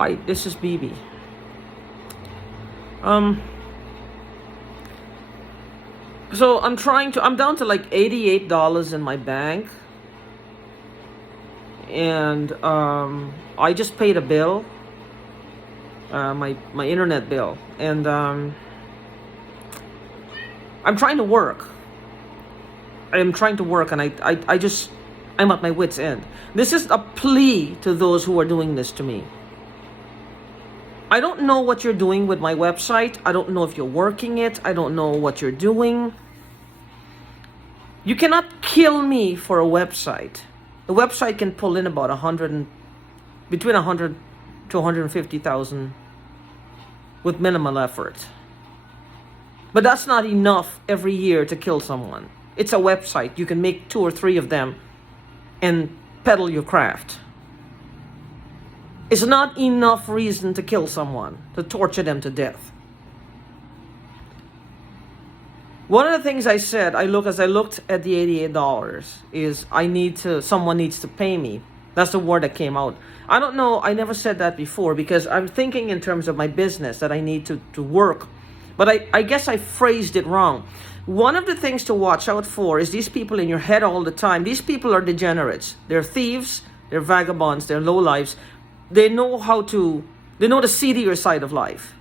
Hi, this is BB. So I'm down to like $88 in my bank. And I just paid a bill, my internet bill. And I'm trying to work. I'm trying to work, and I'm at my wit's end. This is a plea to those who are doing this to me. I don't know what you're doing with my website. I don't know if you're working it. I don't know what you're doing. You cannot kill me for a website. The website can pull in about between 100 to 150,000 with minimal effort. But that's not enough every year to kill someone. It's a website. You can make 2 or 3 of them and peddle your craft. It's not enough reason to kill someone, to torture them to death. One of the things I said, as I looked at the $88, is someone needs to pay me. That's the word that came out. I don't know, I never said that before, because I'm thinking in terms of my business that I need to work. But I guess I phrased it wrong. One of the things to watch out for is these people in your head all the time. These people are degenerates. They're thieves, they're vagabonds, they're lowlifes. They know the seedier side of life.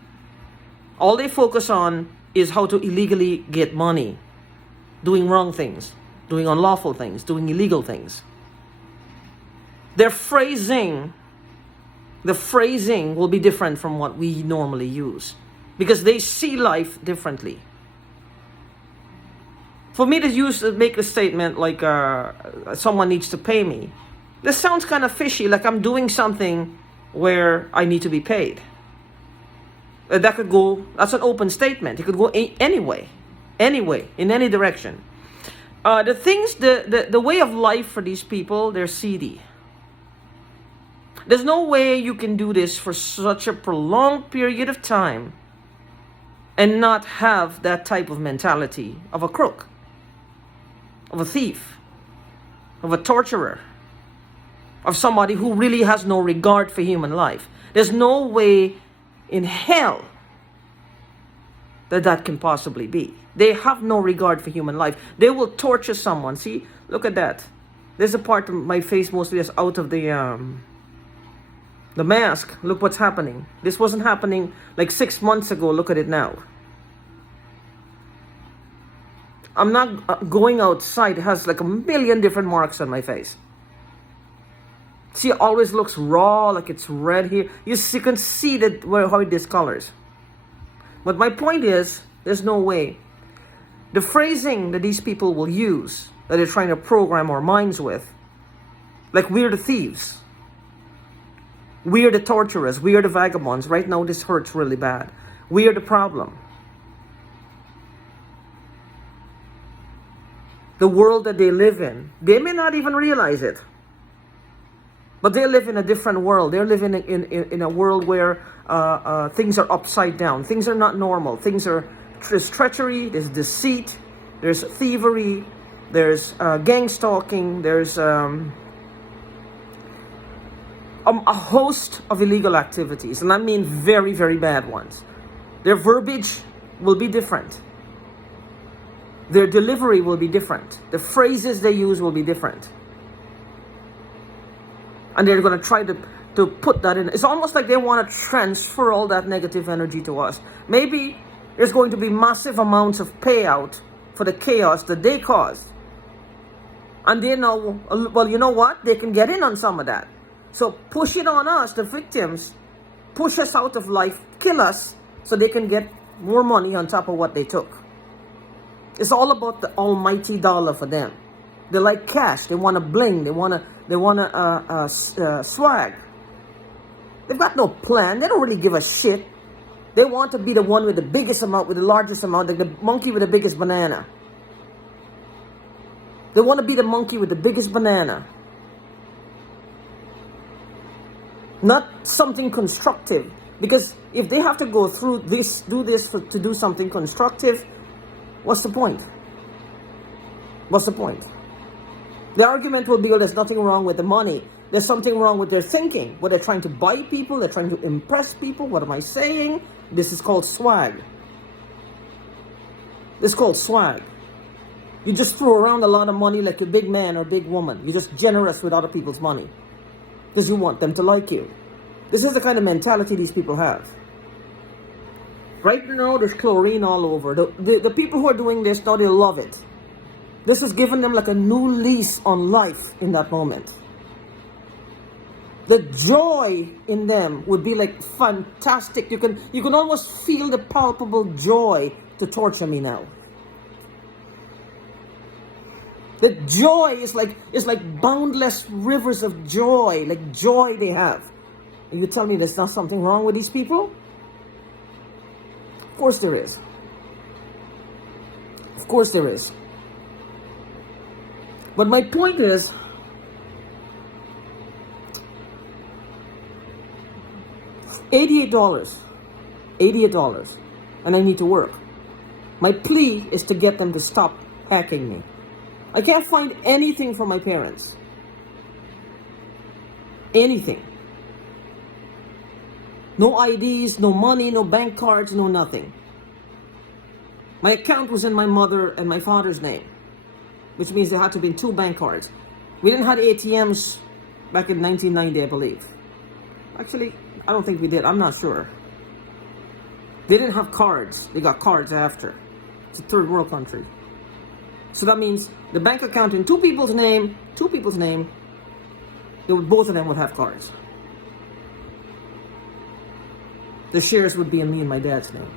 All they focus on is how to illegally get money, doing wrong things, doing unlawful things, doing illegal things. The phrasing will be different from what we normally use, because they see life differently. For me to make a statement like someone needs to pay me, this sounds kind of fishy, like I'm doing something where I need to be paid. That's an open statement. It could go anyway, in any direction. The way of life for these people, they're seedy. There's no way you can do this for such a prolonged period of time and not have that type of mentality of a crook, of a thief, of a torturer, of somebody who really has no regard for human life. There's no way in hell that can possibly be. They have no regard for human life. They will torture someone. See, look at that. There's a part of my face mostly that's out of the mask. Look what's happening. This wasn't happening like 6 months ago. Look at it now. I'm not going outside. It has like a million different marks on my face. See, it always looks raw, like it's red here. You can see that how it discolors. But my point is, there's no way. The phrasing that these people will use, that they're trying to program our minds with, like we're the thieves, we're the torturers, we're the vagabonds. Right now, this hurts really bad. We are the problem. The world that they live in, they may not even realize it. But they live in a different world. They're living in a world where things are upside down. Things are not normal. There's treachery, there's deceit, there's thievery, there's gang stalking, there's a host of illegal activities. And I mean very, very bad ones. Their verbiage will be different. Their delivery will be different. The phrases they use will be different. And they're going to try to put that in. It's almost like they want to transfer all that negative energy to us. Maybe there's going to be massive amounts of payout for the chaos that they caused. And they know, well, you know what? They can get in on some of that. So push it on us, the victims. Push us out of life. Kill us so they can get more money on top of what they took. It's all about the almighty dollar for them. They like cash. They want to bling. They want to swag. They've got no plan. They don't really give a shit. They want to be the one with the biggest amount, with the largest amount, like the monkey with the biggest banana. They want to be the monkey with the biggest banana. Not something constructive. Because if they have to go through this, to do something constructive, what's the point? What's the point? The argument will be, well, there's nothing wrong with the money. there's something wrong with their thinking. Where they're trying to buy people, they're trying to impress people. What am I saying? This is called swag. This is called swag. You just throw around a lot of money like a big man or big woman. You're just generous with other people's money because you want them to like you. This is the kind of mentality these people have. Right now, there's chlorine all over. The people who are doing this, now they love it. This has given them like a new lease on life in that moment. The joy in them would be like fantastic. You can almost feel the palpable joy to torture me now. The joy is like boundless rivers of joy, like joy they have. And you tell me there's not something wrong with these people? Of course there is. Of course there is. But my point is, $88, and I need to work. My plea is to get them to stop hacking me. I can't find anything from my parents. Anything. No IDs, no money, no bank cards, no nothing. My account was in my mother and my father's name, which means there had to be 2 bank cards. We didn't have ATMs back in 1990, I believe. Actually, I don't think we did. I'm not sure. They didn't have cards. They got cards after. It's a third world country. So that means the bank account in two people's name, both of them would have cards. The shares would be in me and my dad's name.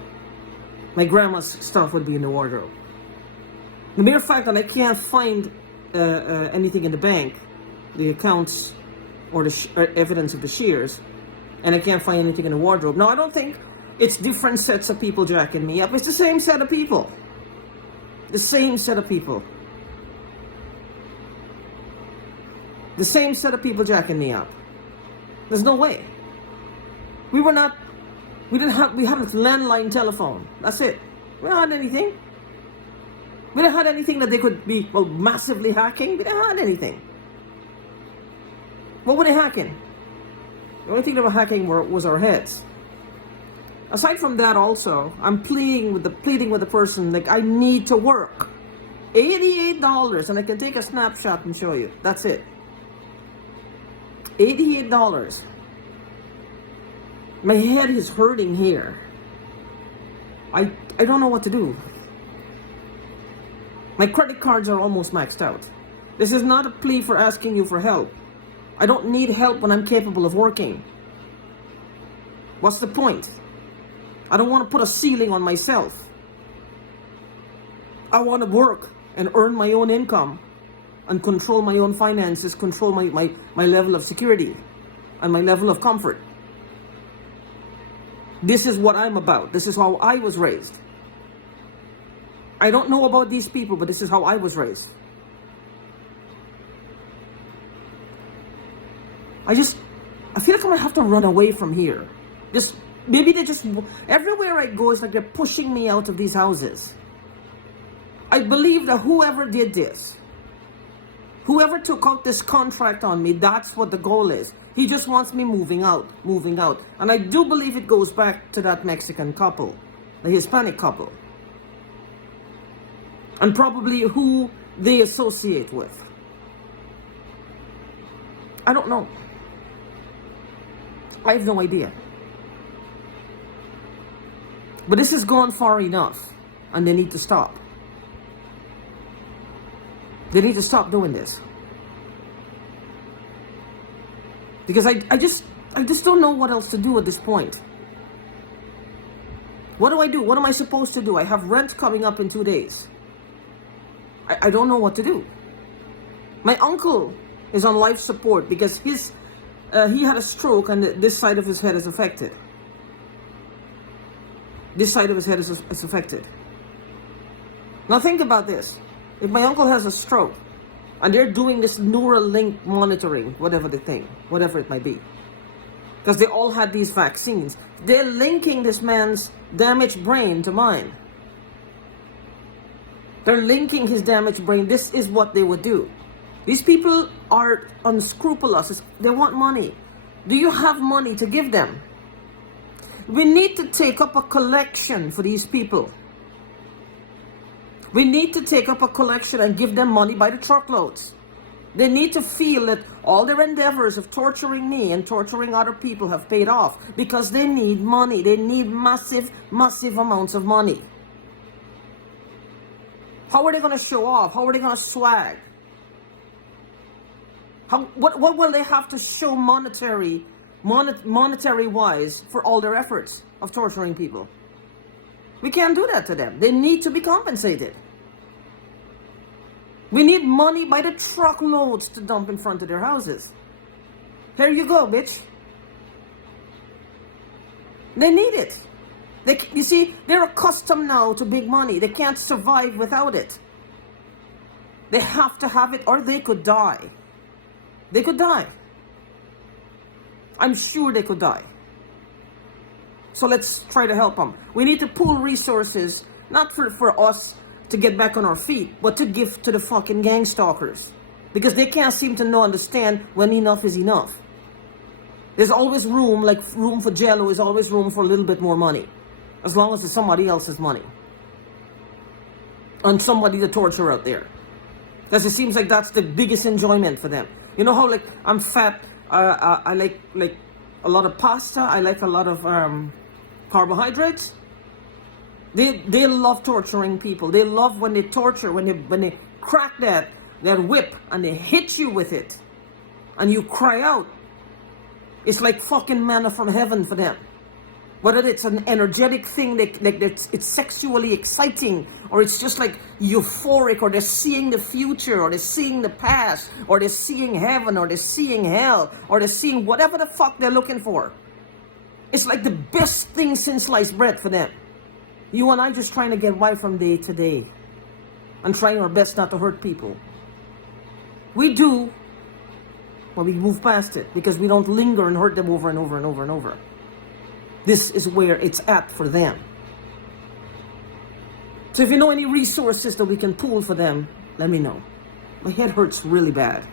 My grandma's stuff would be in the wardrobe. The mere fact that I can't find anything in the bank, the accounts or the evidence of the shares, and I can't find anything in the wardrobe. Now, I don't think it's different sets of people jacking me up. It's the same set of people. The same set of people. The same set of people jacking me up. There's no way. We had a landline telephone. That's it. We don't have anything. We don't have anything that they could be, massively hacking. We don't have anything. What were they hacking? The only thing they were hacking was our heads. Aside from that, also, I'm pleading with the person, like, I need to work. $88, and I can take a snapshot and show you. That's it. $88. My head is hurting here. I don't know what to do. My credit cards are almost maxed out. This is not a plea for asking you for help. I don't need help when I'm capable of working. What's the point? I don't want to put a ceiling on myself. I want to work and earn my own income and control my own finances, control my level of security and my level of comfort. This is what I'm about. This is how I was raised. I don't know about these people, but this is how I was raised. I feel like I'm gonna have to run away from here. Everywhere I go, it's like they're pushing me out of these houses. I believe that whoever did this, whoever took out this contract on me, that's what the goal is. He just wants me moving out. And I do believe it goes back to that Mexican couple, the Hispanic couple. And probably who they associate with. I don't know. I have no idea. But this has gone far enough, and they need to stop. They need to stop doing this. Because I just don't know what else to do at this point. What do I do? What am I supposed to do? I have rent coming up in 2 days. I don't know what to do. My uncle is on life support because he had a stroke and this side of his head is affected. This side of his head is affected. Now think about this. If my uncle has a stroke and they're doing this neural link monitoring, whatever it might be, because they all had these vaccines, they're linking this man's damaged brain to mine. They're linking his damaged brain. This is what they would do. These people are unscrupulous. They want money. Do you have money to give them? We need to take up a collection for these people. We need to take up a collection and give them money by the truckloads. They need to feel that all their endeavors of torturing me and torturing other people have paid off, because they need money. They need massive, massive amounts of money. How are they going to show off? How are they going to swag? What will they have to show monetary wise for all their efforts of torturing people? We can't do that to them. They need to be compensated. We need money by the truckloads to dump in front of their houses. Here you go, bitch. They need it. You see, they're accustomed now to big money. They can't survive without it. They have to have it or they could die. They could die. I'm sure they could die. So let's try to help them. We need to pool resources, not for us to get back on our feet, but to give to the fucking gang stalkers. Because they can't seem to understand when enough is enough. There's always room, like room for Jello is always room for a little bit more money. As long as it's somebody else's money. And somebody to torture out there. Because it seems like that's the biggest enjoyment for them. You know how like I'm fat, I like a lot of pasta, I like a lot of carbohydrates. They love torturing people. They love when they torture, when they crack that whip and they hit you with it and you cry out. It's like fucking manna from heaven for them. Whether it's an energetic thing, it's sexually exciting, or it's just like euphoric, or they're seeing the future, or they're seeing the past, or they're seeing heaven, or they're seeing hell, or they're seeing whatever the fuck they're looking for. It's like the best thing since sliced bread for them. You and I just trying to get by from day to day and trying our best not to hurt people. We do, but we move past it because we don't linger and hurt them over and over and over and over. This is where it's at for them. So if you know any resources that we can pool for them, let me know. My head hurts really bad.